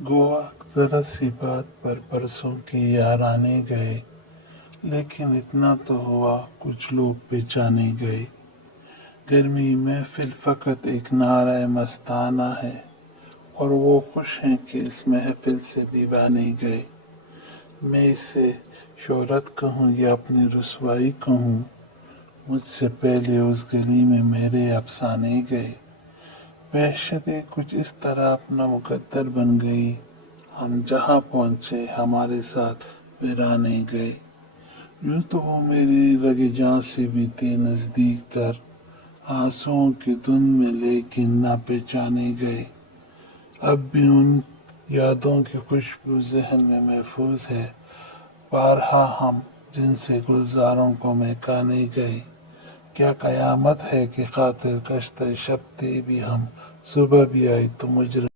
گوا ذرا سی بات پر برسوں کے یارانے گئے، لیکن اتنا تو ہوا کچھ لوگ پہچانے گئے۔ گرمی محفل فقط ایک نعرہ مستانہ ہے، اور وہ خوش ہیں کہ اس محفل سے دیوانے گئے۔ میں اسے شہرت کہوں یا اپنی رسوائی کہوں، مجھ سے پہلے اس گلی میں میرے افسانے گئے۔ وحشتیں کچھ اس طرح اپنا مقدر بن گئی، ہم جہاں پہنچے ہمارے ساتھ ویرانے گئے۔ یوں تو وہ میری رگ جاں سے بھی تھے نزدیک تر، آنسوؤں کی دھند میں لیکن نہ پہچانے گئے۔ اب بھی ان یادوں کی خوشبو ذہن میں محفوظ ہے، بارہا ہم جن سے گلزاروں کو مہکانے گئے۔ کیا قیامت ہے کہ خاطر کشتۂ شب تھے بھی ہم، صبح بھی آئی تو مجرم